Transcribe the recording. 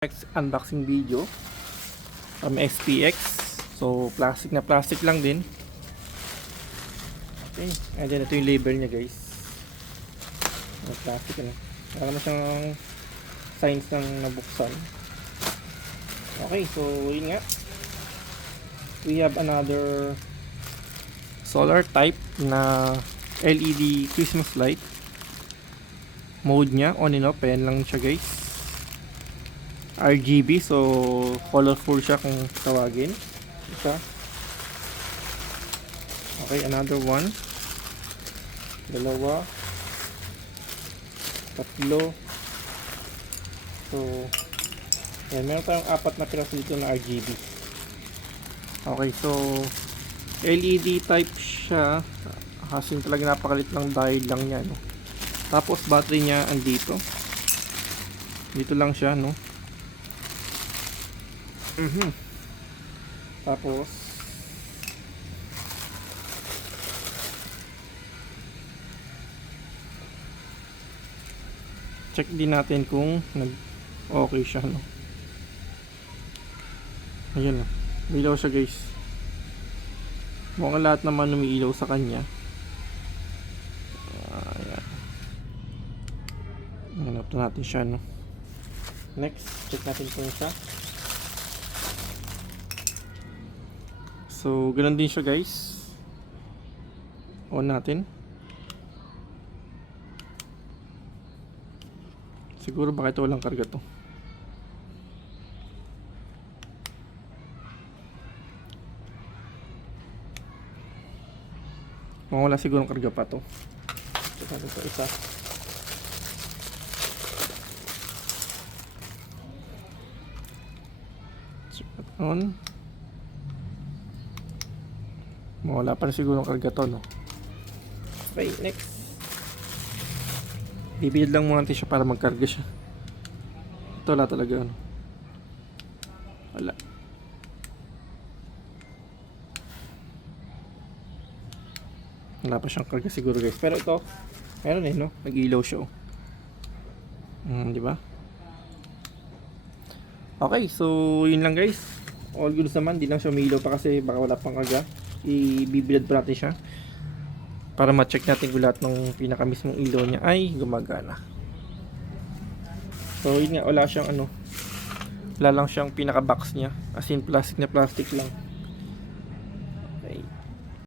Next unboxing video from SPX. So plastic na plastic lang din. Okay, and then ito yung label niya, guys. Plastic na. Wala na siyang signs ng nabuksan. Okay, so yun nga. We have another solar type na LED Christmas light. Mode niya on and off, ayan lang siya, guys. RGB, so colorful siya kung tawagin. Isa. Okay, another one. Dalawa. Tatlo. So, yan, meron tayong apat na piraso dito na RGB. Okay, so LED type siya. Kasi talaga napakalit lang diode lang niya, no? Tapos battery niya andito. Dito lang siya, no? Tapos check din natin kung okay siya, no? Ayun, umiilaw siya, guys. Mukhang lahat naman umiilaw sa kanya. Ayan. Hanap na natin siya, no? Next, check natin kung siya. So, ganun din siya, guys. On natin. Siguro bakit walang karga to. Wala siguro karga pa to. Check natin sa isa. Check on. Wala pa rin siguro karga to, no? Okay, next. Bibigyan lang muna natin siya para magkarga siya. Ito wala talaga, no? Wala. Wala pa siyang karga siguro, guys. Pero ito, meron eh, no? Nag-ilaw siya, oh. Di ba? Okay, so yun lang, guys. All goods naman, di lang siya umiilaw pa kasi baka wala pang karga. I-bibilad pa natin siya para ma-check natin kung lahat ng pinaka mismong ilaw niya ay gumagana. So yun nga, wala siyang wala lang siyang pinaka box niya, as in plastic na plastic lang.